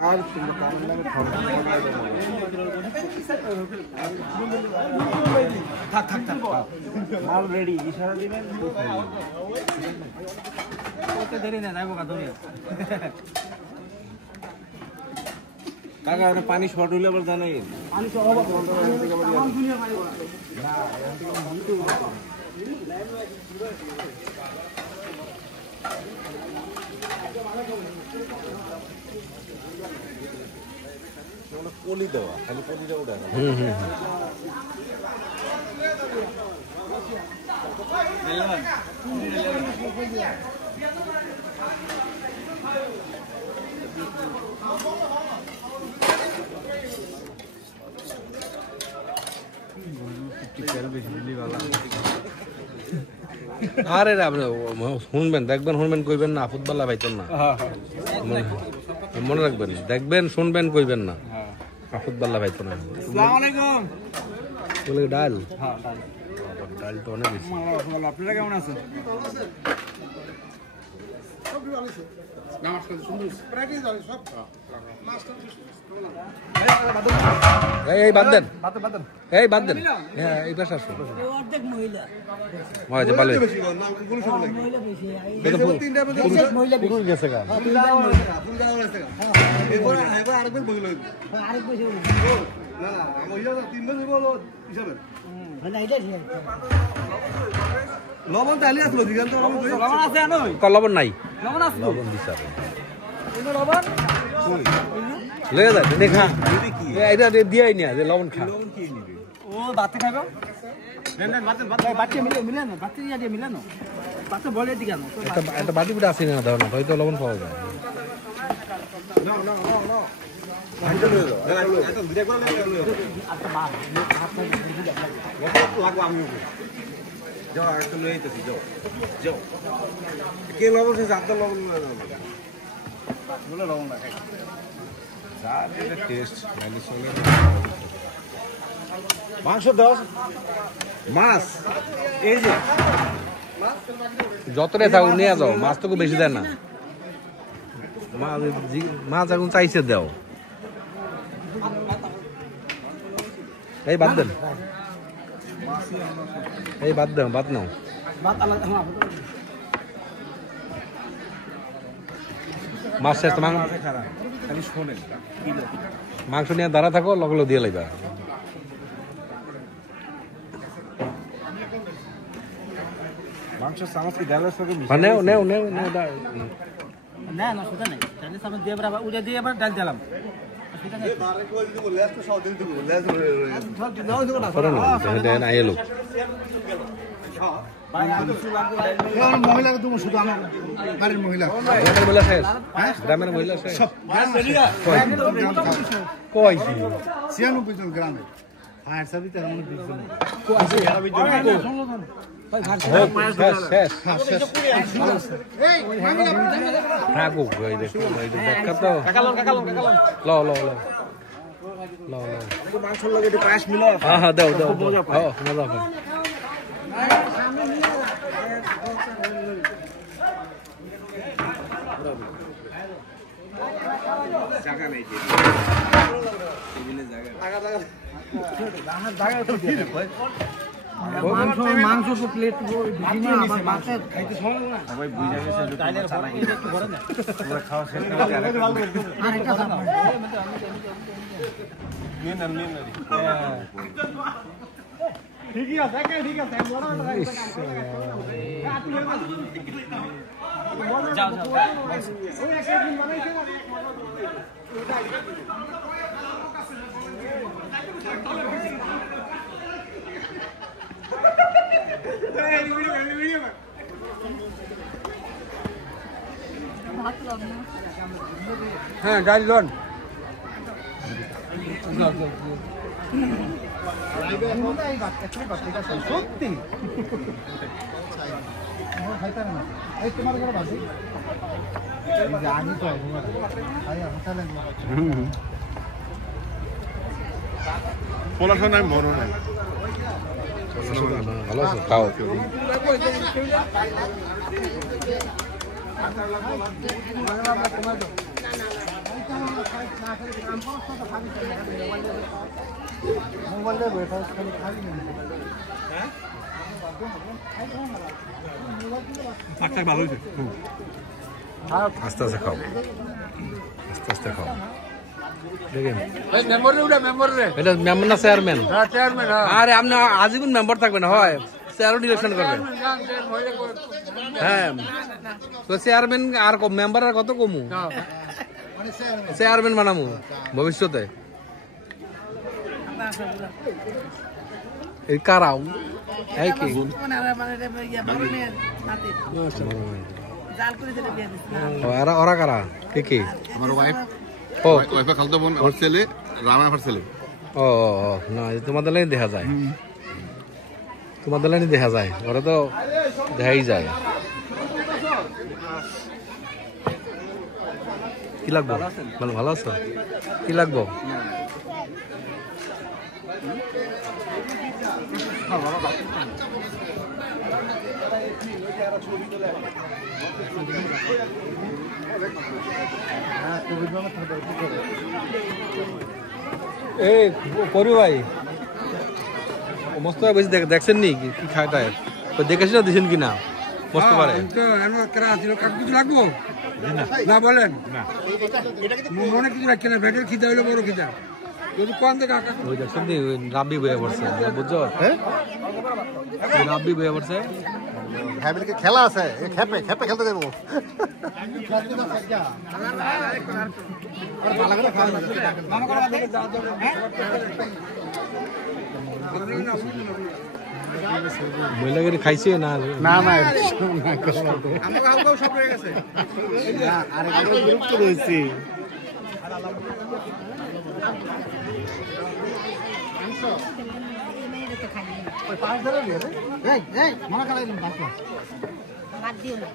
আর তুমি কারণ লাগে থাক থাক থাক মাল রেডি ইশারা দিবেন ওতে দেরি না যাইবো কাদুনি কাকা আর পানি শর্ট হইলে আবার জানেন পানি তো অভাব বন্ধ হয়ে গেছে আবার দুনিয়া পানি না পলি দেওয়া খালি পলিটা উঠে গেল আরে শুনবেন দেখবেন শুনবেন কইবেন না ফুটবল ভাইতেন না মনে রাখবেন দেখবেন শুনবেন কইবেন না ফুটবল ভাইতো না বলে ডাল ডাল তো অনেক বেশি আপনারা কেমন আছেন এই বাদ দেন এই বাদ দেন হ্যাঁ এই পাশে আসুন অর্ধেক মহিলা হয় যে ভালো পুরুষ গেছে গা লবণ তাহলে আসলো লবণ আছে লবণ নাই লবণ আছে লবণ দিছে লবণ লয়ে যা দেখা এটা দিয়াই না যে লবণ খা ও বাতে খাবে বাচ্চা মিলে না বাচ্চা দিয়ে মিলে না বাচ্চা বলে দিকে না একটা বাটি বুটা আছে না দাও না হয়তো লবণ পাওয়া যায় মাংস দাও মাছ এই যে যতটাই থাকুক নিয়ে যাও মাছ তো বেশি দেয় না মাছ এখন চাইছে দাও এই বাদ দেন এই বাদ দেন বাদ নাও মাছ শেষ মাংস নিয়ে দাঁড়া থাকো লগলো দিয়ে লাইবা মাংস চামচ কি ডালের সঙ্গে নেও নেও নেও নেও না না সেটা নাই তাহলে সামনে দিয়ে আবার উড়ে দিয়ে আবার ডাল দিলাম মহিলাকে তুমি শুধু আমার বাড়ির মহিলা গ্রামের মহিলা কয় 96 জন গ্রামে ফায়ার সার্ভিস মাংস লাগে একটু পায়েস মিলো হ্যাঁ দাও দাও মজা পায় জায়গা নেই মাংস তো প্লেট মাছের খাইতে সময় না সবাই বুঝে গেছে যে টাইলের চালাই একটু করে না পুরো খাওয়া শেষ করে আরেকটা সামনে নিন নিন ঠিকই আছে ঠিক আছে বড় যাও যাও ওই একদিন বানাইছে হ্যাঁ ডাল লোন সত্যি তোমার ঘরে বাসি আমি তো পড়াশোনায় মরো নাই ভালো আছে খাও ভালো হয়েছে। আস্তে আস্তে খাও, আস্তে আস্তে খাও। দেখেন এটা মেম্বার না চেয়ারম্যান? আরে আপনি আজীবন মেম্বার থাকবেন, হয় চেয়ারও ডিরেকশন করবেন। হ্যাঁ তো চেয়ারম্যান আর মেম্বার আর কত কমু, চেয়ারম্যান বানামু ভবিষ্যতে। এই কারাও এই কি ওরা কারা কে কি? আমার ওয়াইফ, ও ওয়াইফের খালতো বোন, আমার ছেলে, রামায়ণের ছেলে। ও না তোমাদের লাইনে দেখা যায়, তোমাদের লাইনে দেখা যায়, ওরা তো দেখাই যায়। কি লাগবো? ভালো আছো? কি লাগবো? এই করি ভাই মস্ত বেশি দেখছেন নি কি খাটায় দেখেছি না, দিছেন কিনা মস্ত পারে লাগবো না বলেন মনে কিছু রাখছে না, ভেটের খিদা হইলো বড় খিদা। যদি কোন থেকে ওই দেখছেন নি ওই রাব্বি বইয়া পড়ছে, বুঝছো? রাব্বি বইয়া পড়ছে। ফ্যামিলিকে খেলা আছে, খেপে খেপে খেলতে দেবো। মহিলাগিরি খাইছে না? না না সব রয়ে গেছে। বিরক্ত রয়েছি। বাদ দিও না।